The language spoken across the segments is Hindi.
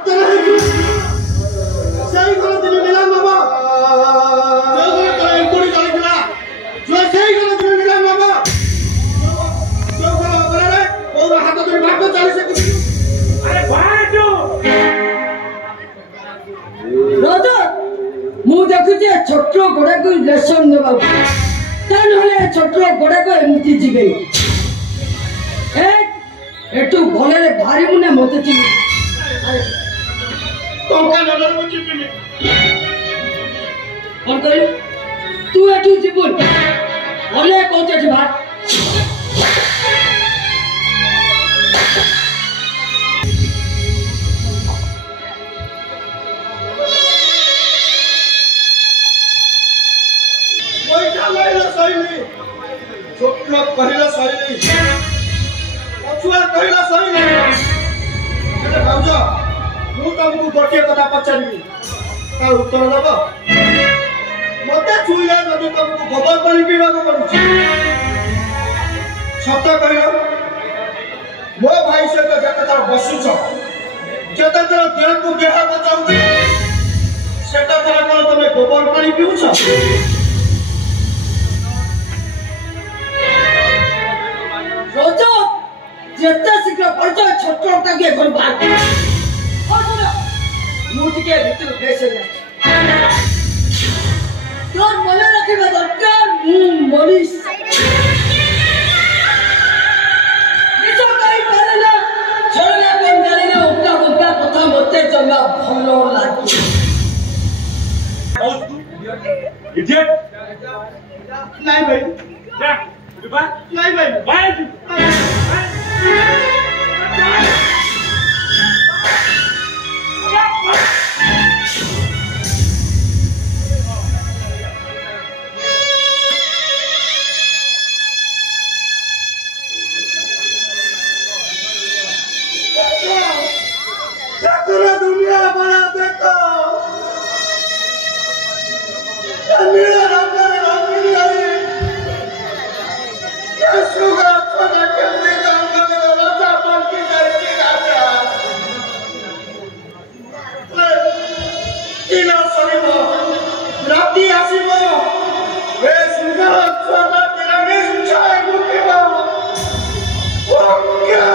डॉक्टर है सही घर दिन नीलाम बाबा जो घर तो इंकुड़ी चलखला जो सही घर दिन नीलाम बाबा जो घर करे और हाथ धरि भाग चली से अरे भाई जो राजा मु देखुचे छोट गोड़ा को लेसन देबा तानले छोट गोड़ा को एमती जिबे एटू भले भारी मुने मते चिनी टंका नजर को चिपिनी कोन करी तू एटू जिबुन भले कोते भात छोटलो कहला सही अछुआ कहला सही एले भाउज मु तुमको गोटे कथा पचारिबी तार उत्तर देब मते छुइले जदि तुमको गोबर पानी पीवा को पड़ुछि सत्य कहलो मो भाई से तो जते तार बसुछ जते तार देह को बेहा बचाउ सेटा तार कोन तमे गोबर पानी पीउछ रोजो जेते शीघ्र पड़तो छोट टाके घर बात मुझ के भीतर बेसे जा तोर मने रखिबा दरकार मनीष निसो कई परला छोड़ला कोन गालीला उक्का उक्का कथा मते जमा भलो लागी इडियट नहीं भाई क्या नहीं भाई भाई दुनिया बड़ा देखो मेरा रंग रंगीन है सुगा छोटा केंद्र जंगल राजा बन के धरती राजा तीन सरीबो राती आसीबो वे सुगा छोटा केंद्र छाय गुकिबो ओ क्या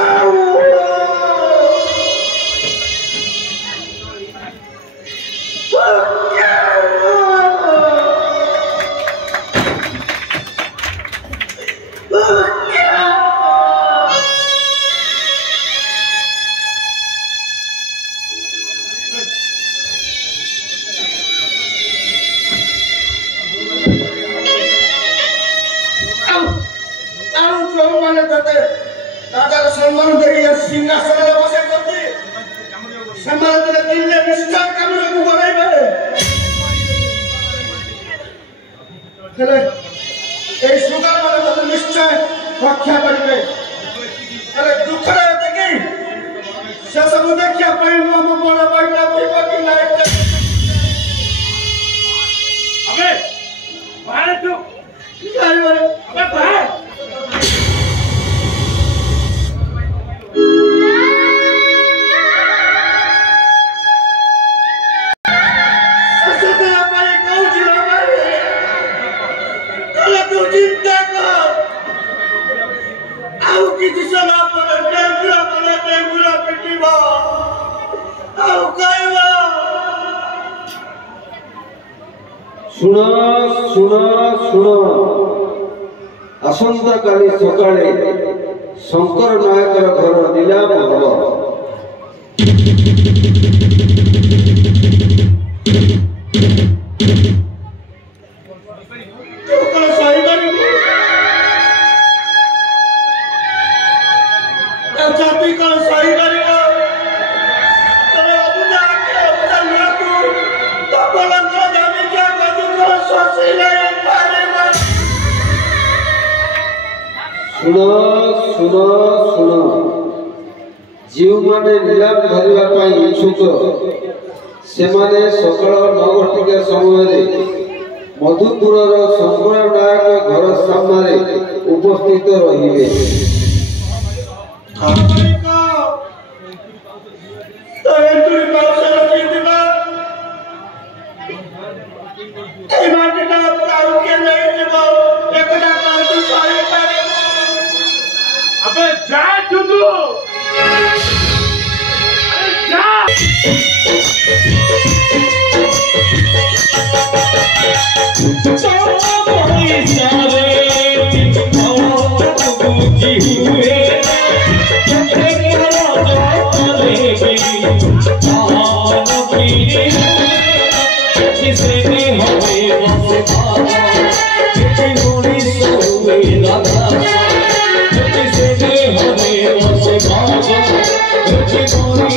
सम्मान देगी सिंहासन में बसे करती सम्मान दे दिल्ली निष्ठा कामना को बनाई बारे चले ए सुगार वाले तो निश्चय रक्षा करिवे अरे दुख रे देखी से सब देखिया पाई मम बड़ा बड़ा पीवा की लाइट अबे बाहर तू आई बारे अबे बाहर शुण शुण शुण आसंता काली सकाळे शंकर नायकर घर नीलाम हब शुण शुण शुण जो मैंने नीलाम धरने इच्छुक से सकाल 9 समय मधुपुर शंकर नायक घर सामने उपस्थित रहिबे तो एंटुरी माउसा रखिदिबा ए माटीटा प्राउ के नहीं जीवो एकटा काम तू सही पारे अबे जा जुदू अरे जा Thank you.